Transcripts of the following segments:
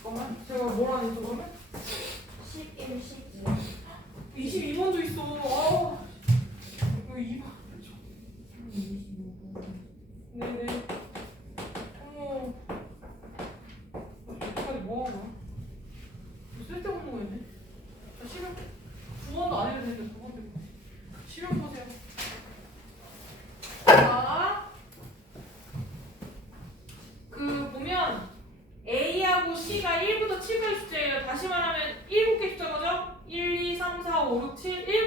잠깐만, 제가 뭐라 했어 그러면? 11, 12. 22번도 있어. 아, 이거 2번. 97, 1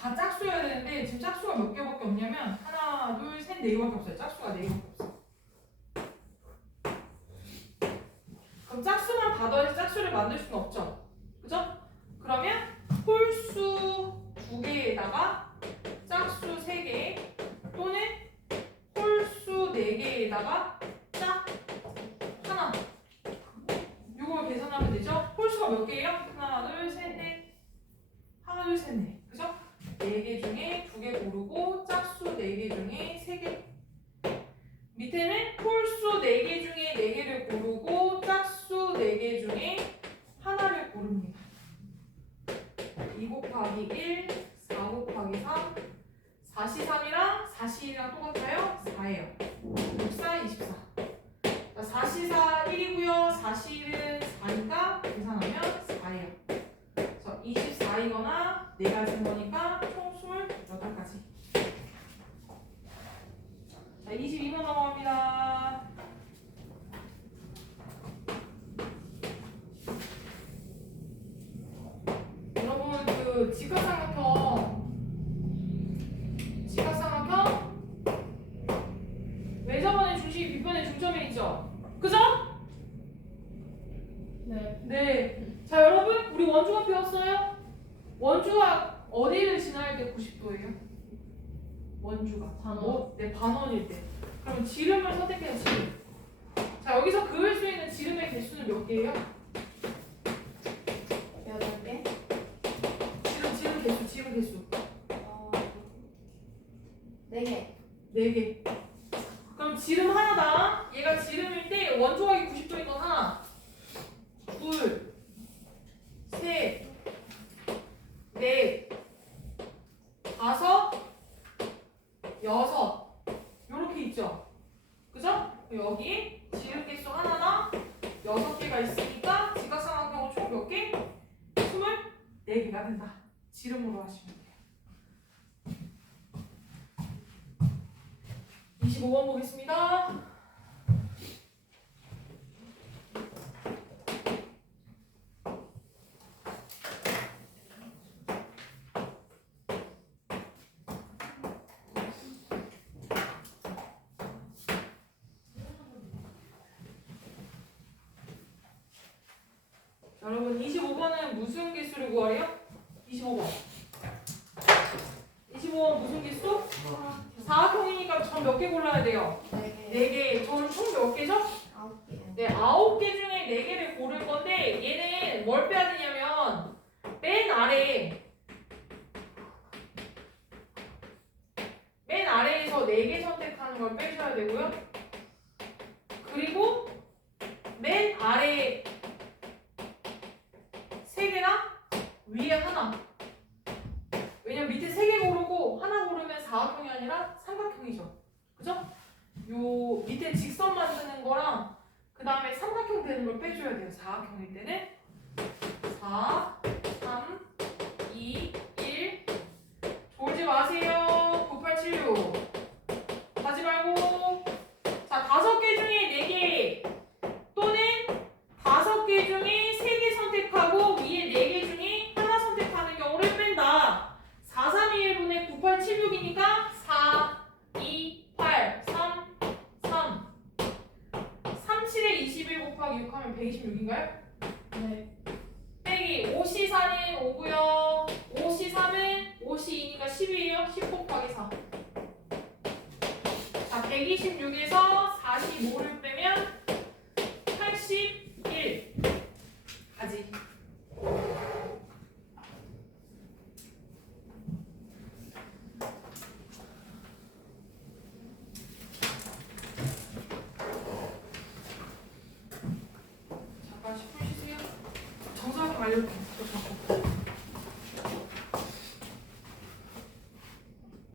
다 짝수여야 되는데 지금 짝수가 몇 개밖에 없냐면 하나, 둘, 셋, 네 개밖에 없어요. 짝수가 네 개밖에 없어. 그럼 짝수만 다 더해서 짝수를 만들 수는 없죠. 그죠? 그러면 홀수 두 개에다가 짝수 세 개 또는 홀수 네 개에다가 짝 하나. 이걸 계산하면 되죠? 홀수가 몇 개예요? 4개 중에 3개. 밑에는 홀수 4개 중에 4개를 고르고 짝수 4개 중에 하나를 고릅니다. 2 곱하기 1 4 곱하기 3 43이랑 42랑 똑같아요? 4예요. 64, 24 44 1이고요. 41은 4니까 계산하면 그 직각삼각형 직각삼각형 외접원의 중심이 빗변의 중점에 있죠? 그죠? 네. 네. 자, 여러분, 우리 원주각 배웠어요? 원주각 어디를 지나야 때 90도예요? 원주각. 반원. 뭐? 네, 반원일 때. 그럼 지름을 선택해요, 지름. 자, 여기서 그을 수 있는 지름의 개수는 몇 개예요? 4개. 그럼 지름 하나당 얘가 지름일 때 원초각이 90도인 건 하나, 둘, 셋, 넷, 다섯, 여섯. 요렇게 있죠? 그죠? 여기 지름 개수 하나당 여섯 개가 있으니까 지각삼각형으로 총 몇 개? 24개가 된다. 지름으로 하시면 25번 보겠습니다. 여러분 25번은 무슨 개수를 구하래요? 25번. 25번 무슨 개수? 사각형이니까 전몇개 골라야 돼요? 네 개. 네 개. 저는 총몇 개죠? 아홉 개. 네, 아홉 개 중에 네 개를 고를 건데 얘는 뭘 빼야 되냐면 맨 아래 맨 아래에서 네 개 선택하는 걸 빼셔야 되고요. 밑에 직선 만드는 거랑 그 다음에 삼각형 되는 걸 빼줘야 돼요. 사각형일 때는 4, 3, 2, 1 졸지 마세요. 9876 5시 4는 5고요. 5시 3은 5시 2니까 10이에요. 10 곱하기 4 자, 126에서 45를 빼면 81 가지. 잠깐 10분 쉬세요. 정상하게 알려드릴게요